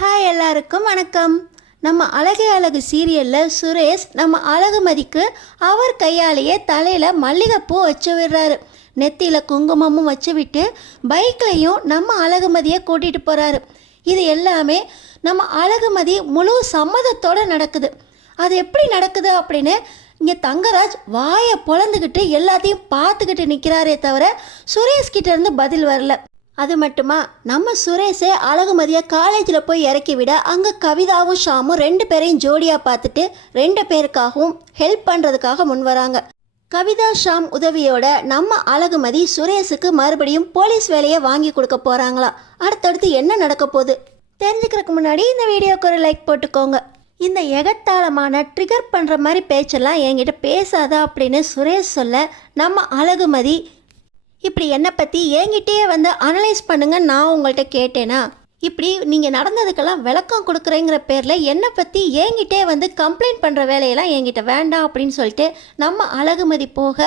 Hi எல்லாருக்கும் வணக்கம். நம்ம அழகே அழகு சீரியலில் சுரேஷ் நம்ம அழகுமதிக்கு அவர் கையாலேயே தலையில் மல்லிகைப்பூ வச்சு விடுறாரு. நெத்தியில் குங்குமமும் வச்சு விட்டு பைக்லையும் நம்ம அழகுமதியை கூட்டிகிட்டு போகிறாரு. இது எல்லாமே நம்ம அழகுமதி முழு சம்மதத்தோடு நடக்குது. அது எப்படி நடக்குது அப்படின்னு இங்கே தங்கராஜ் வாயை பொழந்துக்கிட்டு எல்லாத்தையும் பார்த்துக்கிட்டு நிற்கிறாரே தவிர சுரேஷ்கிட்ட இருந்து பதில் வரல. அது மட்டுமா, நம்ம சுரேஷே அழகுமதியை காலேஜில் போய் இறக்கி விட அங்கே கவிதாவும் ஷாமும் ரெண்டு பேரையும் ஜோடியாக பார்த்துட்டு ரெண்டு பேருக்காகவும் ஹெல்ப் பண்ணுறதுக்காக முன் வராங்க. கவிதா ஷாம் உதவியோட நம்ம அழகுமதி சுரேஷுக்கு மறுபடியும் போலீஸ் வேலையை வாங்கி கொடுக்க போகிறாங்களா? அடுத்தடுத்து என்ன நடக்க போகுது தெரிஞ்சுக்கிறதுக்கு முன்னாடி இந்த வீடியோக்கு ஒரு லைக் போட்டுக்கோங்க. இந்த எகத்தாளமான ட்ரிகர் பண்ணுற மாதிரி பேச்செல்லாம் என்கிட்ட பேசாதா அப்படின்னு சுரேஷ் சொல்ல, நம்ம அழகுமதி இப்படி என்னை பற்றி என்கிட்டயே வந்து அனலைஸ் பண்ணுங்க நான் உங்கள்கிட்ட கேட்டேனா? இப்படி நீங்கள் நடந்ததுக்கெல்லாம் விளக்கம் கொடுக்குறேங்கிற பேரில் என்னை பற்றி என்கிட்டே வந்து கம்ப்ளைண்ட் பண்ணுற வேலையெல்லாம் என்கிட்ட வேண்டாம் அப்படின்னு சொல்லிட்டு நம்ம அழகுமதி போக,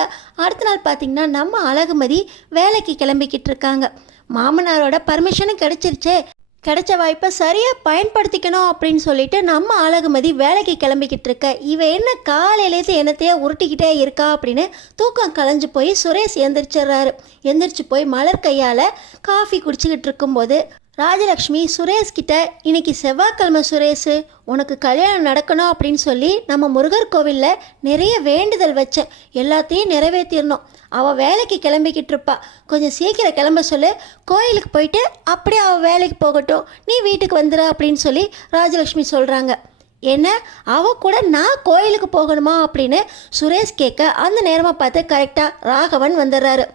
அடுத்த நாள் பார்த்திங்கன்னா நம்ம அழகுமதி வேலைக்கு கிளம்பிக்கிட்டு இருக்காங்க. மாமனாரோட பர்மிஷனும் கிடைச்சிருச்சே, கிடைச்ச வாய்ப்பை சரியாக பயன்படுத்திக்கணும் அப்படின்னு சொல்லிட்டு நம்ம அழகுமதி வேலைக்கு கிளம்பிக்கிட்டு இருக்க. இவன் என்ன காலையிலேருந்து என்னத்தையே உருட்டிக்கிட்டே இருக்கா அப்படின்னு தூக்கம் கலைஞ்சு போய் சுரேஷ் எந்திரிச்சிட்றாரு. எந்திரிச்சு போய் மலர் கையால் காஃபி குடிச்சிக்கிட்டு இருக்கும்போது ராஜலக்ஷ்மி சுரேஷ்கிட்ட, இன்னைக்கு செவ்வாய்க்கிழமை சுரேஷ், உனக்கு கல்யாணம் நடக்கணும் அப்படின்னு சொல்லி நம்ம முருகர் கோவிலில் நிறைய வேண்டுதல் வச்சேன், எல்லாத்தையும் நிறைவேற்றிடணும். அவள் வேலைக்கு கிளம்பிக்கிட்டு இருப்பா, கொஞ்சம் சீக்கிரம் கிளம்ப சொல்லு, கோயிலுக்கு போயிட்டு அப்படியே அவள் வேலைக்கு போகட்டும், நீ வீட்டுக்கு வந்துடு அப்படின்னு சொல்லி ராஜலக்ஷ்மி சொல்கிறாங்க. என்ன, அவள் கூட நான் கோயிலுக்கு போகணுமா அப்படின்னு சுரேஷ் கேட்க, அந்த நேரமாக பார்த்து கரெக்டாக ராகவன் வந்துடுறாரு.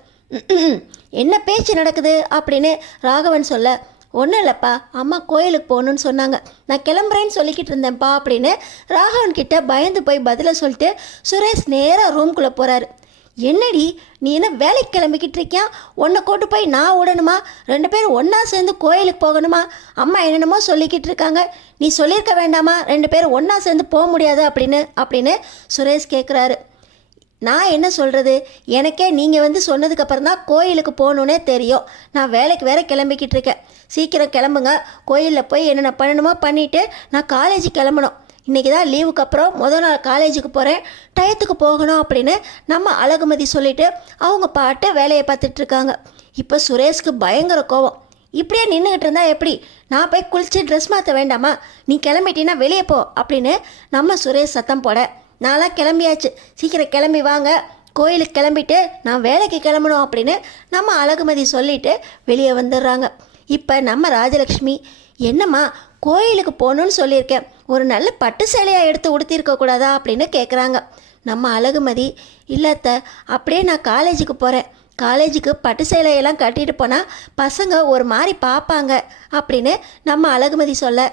என்ன பேச்சு நடக்குது அப்படின்னு ராகவன் சொல்ல, ஒன்றும் இல்லைப்பா, அம்மா கோயிலுக்கு போகணுன்னு சொன்னாங்க, நான் கிளம்புறேன்னு சொல்லிக்கிட்டு இருந்தேன்ப்பா அப்படின்னு ராகவன் கிட்ட பயந்து போய் பதிலை சொல்லிட்டு சுரேஷ் நேராக ரூம்குள்ளே போகிறாரு. என்னடி நீ என்ன வேலைக்கு கிளம்பிக்கிட்டு இருக்கியா? உன்னை கூட்டு போய் நான் விடணுமா? ரெண்டு பேரும் ஒன்றா சேர்ந்து கோயிலுக்கு போகணுமா? அம்மா என்னென்னமோ சொல்லிக்கிட்டு இருக்காங்க, நீ சொல்லியிருக்க வேண்டாமா ரெண்டு பேரும் ஒன்றா சேர்ந்து போக முடியாது அப்படின்னு சுரேஷ் கேட்குறாரு. நான் என்ன சொல்கிறது, எனக்கே நீங்கள் வந்து சொன்னதுக்கப்புறம் தான் கோயிலுக்கு போகணுன்னே தெரியும். நான் வேலைக்கு வேற கிளம்பிக்கிட்டு இருக்கேன், சீக்கிரம் கிளம்புங்க, கோயிலில் போய் என்னென்ன பண்ணணுமோ பண்ணிவிட்டு நான் காலேஜுக்கு கிளம்பணும். இன்றைக்கி தான் லீவுக்கு அப்புறம் முதல் நாள் காலேஜுக்கு போகிறேன், டயத்துக்கு போகணும் அப்படின்னு நம்ம அழகுமதி சொல்லிவிட்டு அவங்க பாட்டு வேலையை பார்த்துட்ருக்காங்க. இப்போ சுரேஷ்க்கு பயங்கர கோவம். இப்படியே நின்றுக்கிட்டு இருந்தா எப்படி? நான் போய் குளித்து ட்ரெஸ் மாற்ற வேண்டாமா? நீ கிளம்பிட்டீன்னா வெளியே போ அப்படின்னு நம்ம சுரேஷ் சத்தம் போட, நான்லாம் கிளம்பியாச்சு, சீக்கிரம் கிளம்பி வாங்க, கோயிலுக்கு கிளம்பிட்டு நான் வேலைக்கு கிளம்பணும் அப்படின்னு நம்ம அழகுமதி சொல்லிவிட்டு வெளியே வந்துடுறாங்க. இப்போ நம்ம ராஜலக்ஷ்மி, என்னம்மா கோயிலுக்கு போகணுன்னு சொல்லியிருக்கேன், ஒரு நல்ல பட்டு சேலையாக எடுத்து உடுத்திருக்க கூடாதா அப்படின்னு கேட்குறாங்க. நம்ம அழகுமதி, இல்லத்த, அப்படியே நான் காலேஜுக்கு போகிறேன், காலேஜுக்கு பட்டு சேலையெல்லாம் கட்டிட்டு போனால் பசங்க ஒரு மாதிரி பார்ப்பாங்க அப்படின்னு நம்ம அழகுமதி சொல்ல,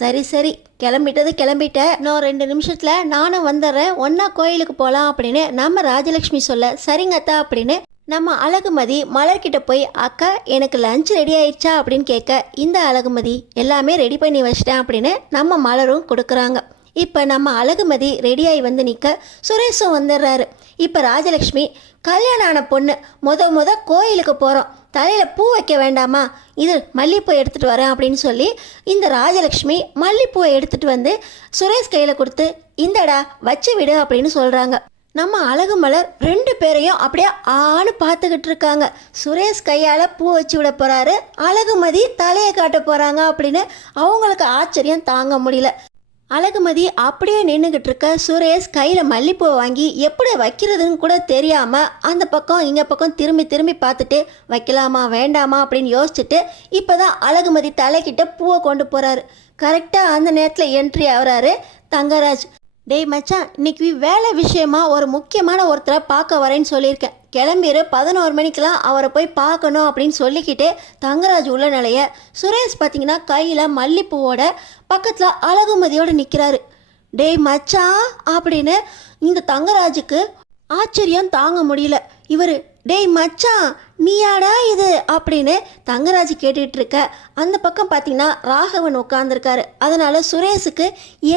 சரி சரி கிளம்பிட்ட, இன்னும் 2 நிமிஷத்தில் நானும் வந்துடுறேன், ஒன்றா கோயிலுக்கு போகலாம் அப்படின்னு நம்ம ராஜலக்ஷ்மி சொல்ல, சரிங்கத்தா அப்படின்னு நம்ம அழகுமதி மலர்கிட்ட போய், அக்கா எனக்கு லஞ்ச் ரெடி ஆயிடுச்சா அப்படின்னு கேட்க, இந்த அழகுமதி எல்லாமே ரெடி பண்ணி வச்சிட்டேன் அப்படின்னு நம்ம மலரும் கொடுக்குறாங்க. இப்போ நம்ம அழகுமதி ரெடியாகி வந்து நிற்க சுரேஷும் வந்துடுறாரு. இப்போ ராஜலக்ஷ்மி, கல்யாணம் ஆன பொண்ணு, முத கோயிலுக்கு போகிறோம், தலையில் பூ வைக்க வேண்டாமா, இது மல்லிகைப்பூ எடுத்துகிட்டு வரேன் அப்படின்னு சொல்லி இந்த ராஜலக்ஷ்மி மல்லிகைப்பூவை எடுத்துகிட்டு வந்து சுரேஷ் கையில் கொடுத்து, இந்தடா வச்சு விடு அப்படின்னு சொல்கிறாங்க. நம்ம அழகு மலர் ரெண்டு பேரையும் அப்படியே ஆன்னு பார்த்துக்கிட்டு இருக்காங்க. சுரேஷ் கையால் பூ வச்சு விட போகிறாரு, அழகுமதி தலையை காட்ட போகிறாங்க அப்படின்னு அவங்களுக்கு ஆச்சரியம் தாங்க முடியல. அழகுமதி அப்படியே நின்றுக்கிட்டு இருக்க சுரேஷ் கையில் மல்லிப்பூவை வாங்கி எப்படி வைக்கிறதுன்னு கூட தெரியாமல் அந்த பக்கம் இங்கே பக்கம் திரும்பி பார்த்துட்டு வைக்கலாமா வேண்டாமா அப்படின்னு யோசிச்சுட்டு இப்போ தான் அழகுமதி தலைக்கிட்ட பூவை கொண்டு போகிறாரு. கரெக்டாக அந்த நேரத்தில் என்ட்ரி ஆகிறாரு தங்கராஜ். டேய் மச்சான், இன்னைக்கு வேலை விஷயமா ஒரு முக்கியமான ஒருத்தரை பார்க்க வரேன்னு சொல்லியிருக்கேன், கிளம்பிடு, 11 மணிக்கெலாம் அவரை போய் பார்க்கணும் அப்படின்னு சொல்லிக்கிட்டே தங்கராஜ் உள்ள நிலைய சுரேஷ் பார்த்திங்கன்னா கையில் மல்லிப்பூவோட பக்கத்தில் அழகுமதியோடு நிற்கிறாரு. டேய் மச்சான் அப்படின்னு இந்த தங்கராஜுக்கு ஆச்சரியம் தாங்க முடியல. இவர், டேய் மச்சான் நீயாடா இது அப்படின்னு தங்கராஜ் கேட்டுட்டு இருக்க, அந்த பக்கம் பார்த்தீங்கன்னா ராகவன் உட்காந்துருக்காரு. அதனால சுரேஷுக்கு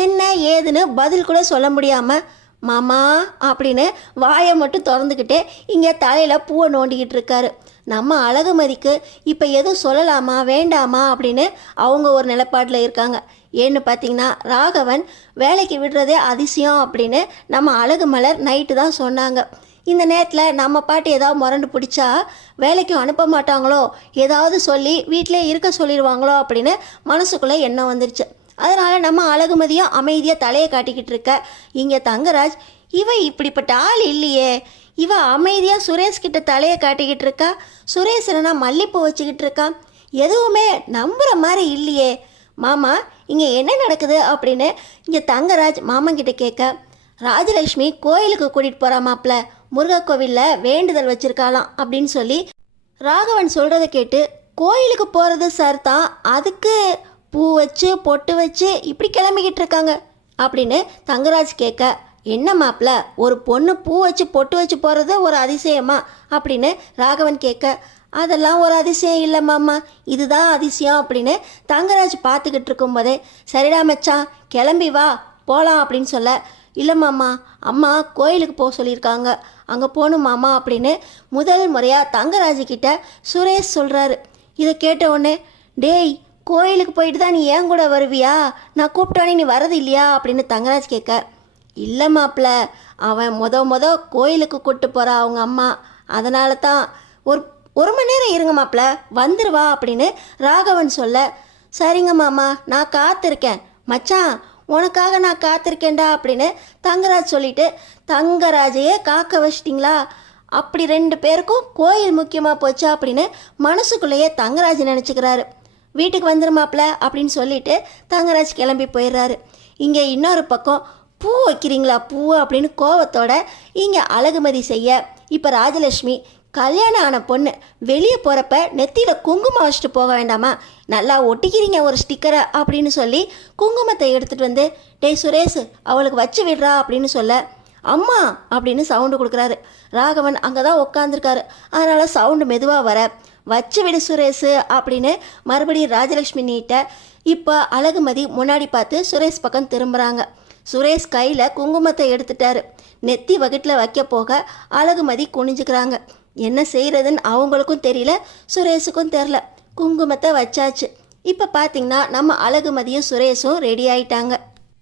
என்ன ஏதுன்னு பதில் கூட சொல்ல முடியாமல், மாமா அப்படின்னு வாயை மட்டும் திறந்துக்கிட்டே இங்கே தலையில் பூவை நோண்டிக்கிட்டு இருக்காரு. நம்ம அழகுமதிக்கு இப்போ எதுவும் சொல்லலாமா வேண்டாமா அப்படின்னு அவங்க ஒரு நிலைப்பாட்டில் இருக்காங்க. ஏன்னு பார்த்தீங்கன்னா ராகவன் வேலைக்கு விடுறதே அதிசயம் அப்படின்னு நம்ம அழகுமலர் நைட்டு தான் சொன்னாங்க. இந்த நேரத்தில் நம்ம பாட்டு ஏதாவது முரண்டு பிடிச்சா வேலைக்கும் அனுப்ப மாட்டாங்களோ, ஏதாவது சொல்லி வீட்டிலே இருக்க சொல்லிடுவாங்களோ அப்படின்னு மனசுக்குள்ளே எண்ணம் வந்துருச்சு. அதனால் நம்ம அழகுமதியும் அமைதியாக தலையை காட்டிக்கிட்டு இருக்க, இங்கே தங்கராஜ் இவ இப்படிப்பட்ட ஆள் இல்லையே, இவ அமைதியாக சுரேஷ்கிட்ட தலையை காட்டிக்கிட்டு இருக்கா, சுரேஷ் என்னன்னா மல்லிப்பூ வச்சுக்கிட்டு இருக்கா, எதுவுமே நம்புகிற மாதிரி இல்லையே, மாமா இங்கே என்ன நடக்குது அப்படின்னு இங்கே தங்கராஜ் மாமங்கிட்ட கேட்க, ராஜலக்ஷ்மி கோயிலுக்கு கூட்டிகிட்டு போகிறா மாப்பிள்ள, முருகர் கோவிலில் வேண்டுதல் வச்சுருக்காளாம் அப்படின்னு சொல்லி ராகவன் சொல்கிறத கேட்டு, கோயிலுக்கு போகிறது சார் தான், அதுக்கு பூ வச்சு பொட்டு வச்சு இப்படி கிளம்பிக்கிட்டு இருக்காங்க அப்படின்னு தங்கராஜ் கேட்க, என்ன மாப்பிள்ள ஒரு பொண்ணு பூ வச்சு பொட்டு வச்சு போகிறது ஒரு அதிசயமா அப்படின்னு ராகவன் கேட்க, அதெல்லாம் ஒரு அதிசயம் இல்லை மாமா, இதுதான் அதிசயம் அப்படின்னு தங்கராஜ் பார்த்துக்கிட்டு இருக்கும்போதே, சரிடா மச்சான் கிளம்பி வா போகலாம் அப்படின்னு சொல்ல, இல்லை மாமா அம்மா கோயிலுக்கு போக சொல்லியிருக்காங்க, அங்கே போகணும் மாமா அப்படின்னு முதல் முறையாக தங்கராஜுக்கிட்ட சுரேஷ் சொல்கிறாரு. இதை கேட்ட உடனே, டேய் கோயிலுக்கு போயிட்டு தான் நீ ஏன் கூட வருவியா, நான் கூப்பிட்டோன்னே நீ வரது இல்லையா அப்படின்னு தங்கராஜ் கேட்க, இல்லை மாப்பிள்ள அவன் கோயிலுக்கு கூப்பிட்டு போகிறா அவங்க அம்மா, அதனால தான் ஒரு மணி நேரம் இருங்க மாப்பிள்ள வந்துடுவா அப்படின்னு ராகவன் சொல்ல, சரிங்க மாமா நான் காத்திருக்கேன் மச்சான், உனக்காக நான் காத்திருக்கேன்டா அப்படின்னு தங்கராஜ் சொல்லிட்டு, தங்கராஜையே காக்க வச்சிட்டிங்களா, அப்படி 2 பேருக்கும் கோயில் முக்கியமாக போச்சா அப்படின்னு மனசுக்குள்ளேயே தங்கராஜ் நினச்சிக்கிறாரு. வீட்டுக்கு வந்துருமாப்ல அப்படின்னு சொல்லிட்டு தங்கராஜ் கிளம்பி போயிடுறாரு. இங்கே இன்னொரு பக்கம் பூ வைக்கிறீங்களா பூ அப்படின்னு கோவத்தோட இங்கே அழகுமதி செய்ய, இப்போ ராஜலக்ஷ்மி கல்யாணம் ஆன பொண்ணு வெளியே போகிறப்ப நெத்தியில் குங்குமம் வச்சுட்டு போக வேண்டாமா, நல்லா ஒட்டிக்கிறீங்க ஒரு ஸ்டிக்கரை அப்படின்னு சொல்லி குங்குமத்தை எடுத்துகிட்டு வந்து, டேய் சுரேஷ் அவளுக்கு வச்சு விடுறா அப்படின்னு சொல்ல, அம்மா அப்படின்னு சவுண்டு கொடுக்குறாரு. ராகவன் அங்கே தான் உட்காந்துருக்காரு, அதனால் சவுண்டு மெதுவாக வர, வச்சு விடு சுரேஷ் அப்படின்னு மறுபடியும் ராஜலக்ஷ்மி நீட்ட. இப்போ அழகுமதி முன்னாடி பார்த்து சுரேஷ் பக்கம் திரும்புகிறாங்க. சுரேஷ் கையில் குங்குமத்தை எடுத்துட்டாரு. நெத்தி வகிட்டில் வைக்க போக அழகுமதி குனிஞ்சுக்கிறாங்க. என்ன செய்கிறதுன்னு அவங்களுக்கும் தெரியல, சுரேஷுக்கும் தெரில. குங்குமத்தை வச்சாச்சு. இப்போ பார்த்தீங்கன்னா நம்ம அழகுமதியும் சுரேஷும் ரெடி ஆயிட்டாங்க.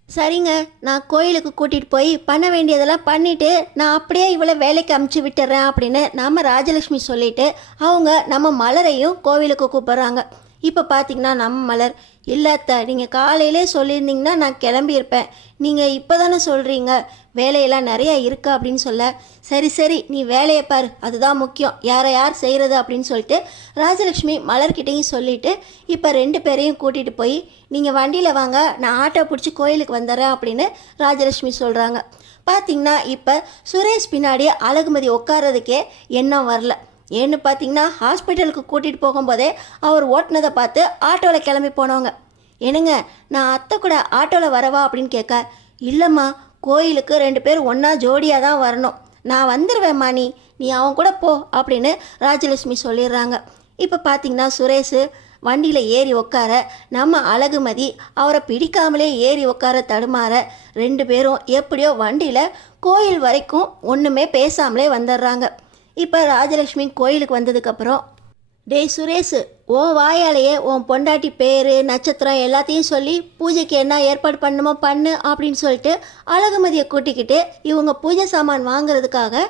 சரிங்க நான் கோயிலுக்கு கூட்டிகிட்டு போய் பண்ண வேண்டியதெல்லாம் பண்ணிவிட்டு நான் அப்படியே இவளை வேலைக்கு அமுச்சு விட்டுறேன் அப்படின்னு நம்ம ராஜலக்ஷ்மி சொல்லிவிட்டு அவங்க நம்ம மலரையும் கோவிலுக்கு கூப்பிட்றாங்க. இப்போ பார்த்தீங்கன்னா நம்ம மலர், இல்லத்த நீங்கள் காலையிலே சொல்லியிருந்தீங்கன்னா நான் கிளம்பியிருப்பேன், நீங்கள் இப்போ தானே சொல்கிறீங்க வேலையெல்லாம் நிறையா இருக்கா அப்படின்னு சொல்ல, சரி நீ வேலையை பாரு அதுதான் முக்கியம், யார் செய்கிறது அப்படின்னு சொல்லிட்டு ராஜலக்ஷ்மி மலர்கிட்டையும் சொல்லிவிட்டு இப்போ 2 பேரையும் கூட்டிகிட்டு போய் நீங்கள் வண்டியில் வாங்க நான் ஆட்டோ பிடிச்சி கோயிலுக்கு வந்துடுறேன் அப்படின்னு ராஜலக்ஷ்மி சொல்கிறாங்க. பார்த்திங்கன்னா இப்போ சுரேஷ் பின்னாடி அழகுமதி உட்காரதுக்கே எண்ணம் வரல. ஏன்னு பார்த்தீங்கன்னா ஹாஸ்பிட்டலுக்கு கூட்டிகிட்டு போகும்போதே அவர் ஓட்டினதை பார்த்து ஆட்டோவில் கிளம்பி போனவங்க. என்னங்க நான் அத்தை கூட ஆட்டோவில் வரவா அப்படின்னு கேட்க, இல்லைம்மா கோயிலுக்கு 2 பேர் ஒன்றா ஜோடியாக தான் வரணும், நான் வந்துடுவேம்மா, நீ அவன் கூட போ அப்படின்னு ராஜலட்சுமி சொல்லிடுறாங்க. இப்போ பார்த்தீங்கன்னா சுரேஷ் வண்டியில் ஏறி உட்கார, நம்ம அழகுமதி அவரை பிடிக்காமலே ஏறி உட்கார தடுமாற, 2 பேரும் எப்படியோ வண்டியில் கோயில் வரைக்கும் ஒன்றுமே பேசாமலே வந்துடுறாங்க. இப்போ ராஜலக்ஷ்மி கோயிலுக்கு வந்ததுக்கப்புறம், டேய் சுரேஷ் உன் வாயாலேயே உன் பொண்டாட்டி பேர் நட்சத்திரம் எல்லாத்தையும் சொல்லி பூஜைக்கு என்ன ஏற்பாடு பண்ணுமோ பண்ணு அப்படின்னு சொல்லிட்டு அழகுமதியை கூட்டிக்கிட்டு இவங்க பூஜை சாமான் வாங்குறதுக்காக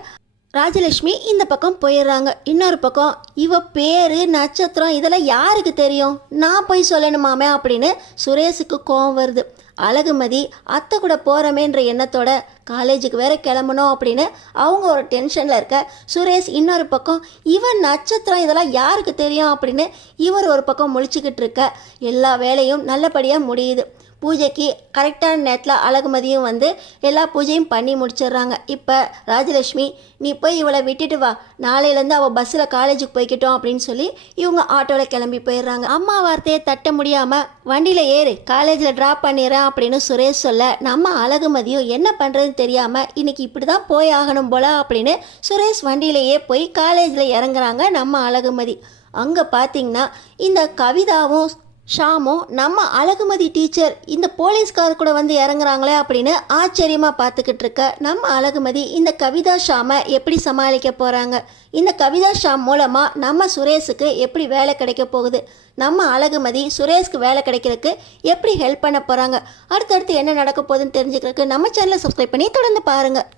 ராஜலக்ஷ்மி இந்த பக்கம் போயிடுறாங்க. இன்னொரு பக்கம் இவ பேர் நட்சத்திரம் இதெல்லாம் யாருக்கு தெரியும், நான் போய் சொல்லணுமாமே அப்படின்னு சுரேஷுக்கு கோவம் வருது. அழகுமதி அத்தை கூட போகிறமேன்ற எண்ணத்தோட காலேஜுக்கு வேற கிளம்பணும் அப்படின்னு அவங்க ஒரு டென்ஷனில் இருக்க, சுரேஷ் இன்னொரு பக்கம் இவன் நட்சத்திரம் இதெல்லாம் யாருக்கு தெரியும் அப்படின்னு இவர் ஒரு பக்கம் முழிச்சுக்கிட்டு இருக்க. எல்லா வேலையும் நல்லபடியாக முடியுது. பூஜைக்கு கரெக்டான நேரத்தில் அழகுமதியும் வந்து எல்லா பூஜையும் பண்ணி முடிச்சிடுறாங்க. இப்போ ராஜலக்ஷ்மி நீ போய் இவளை விட்டுட்டு வா, நாளையிலேருந்து அவள் பஸ்ஸில் காலேஜுக்கு போய்கிட்டோம் அப்படின்னு சொல்லி இவங்க ஆட்டோவில் கிளம்பி போயிடுறாங்க. அம்மா வார்த்தையை தட்ட முடியாமல் வண்டியில் ஏறு காலேஜில் ட்ராப் பண்ணிடுறேன் அப்படின்னு சுரேஷ் சொல்ல, நம்ம அழகுமதியும் என்ன பண்ணுறதுன்னு தெரியாமல் இன்றைக்கி இப்படி தான் போய் ஆகணும் போல அப்படின்னு சுரேஷ் வண்டியிலேயே போய் காலேஜில் இறங்குறாங்க நம்ம அழகுமதி. அங்கே பார்த்திங்கன்னா இந்த கவிதாவும் ஷாமு நம்ம அழகுமதி டீச்சர் இந்த போலீஸ்கார் கூட வந்து இறங்குறாங்களே அப்படின்னு ஆச்சரியமாக பார்த்துக்கிட்டு இருக்க நம்ம அழகுமதி இந்த கவிதா ஷாமை எப்படி சமாளிக்க போகிறாங்க, இந்த கவிதா ஷாம் மூலமாக நம்ம சுரேஷுக்கு எப்படி வேலை கிடைக்க போகுது, நம்ம அழகுமதி சுரேஷ்க்கு வேலை கிடைக்கிறதுக்கு எப்படி ஹெல்ப் பண்ண போகிறாங்க, அடுத்தடுத்து என்ன நடக்க போகுதுன்னு தெரிஞ்சுக்கிறதுக்கு நம்ம சேனலை சப்ஸ்கிரைப் பண்ணி தொடர்ந்து பாருங்கள்.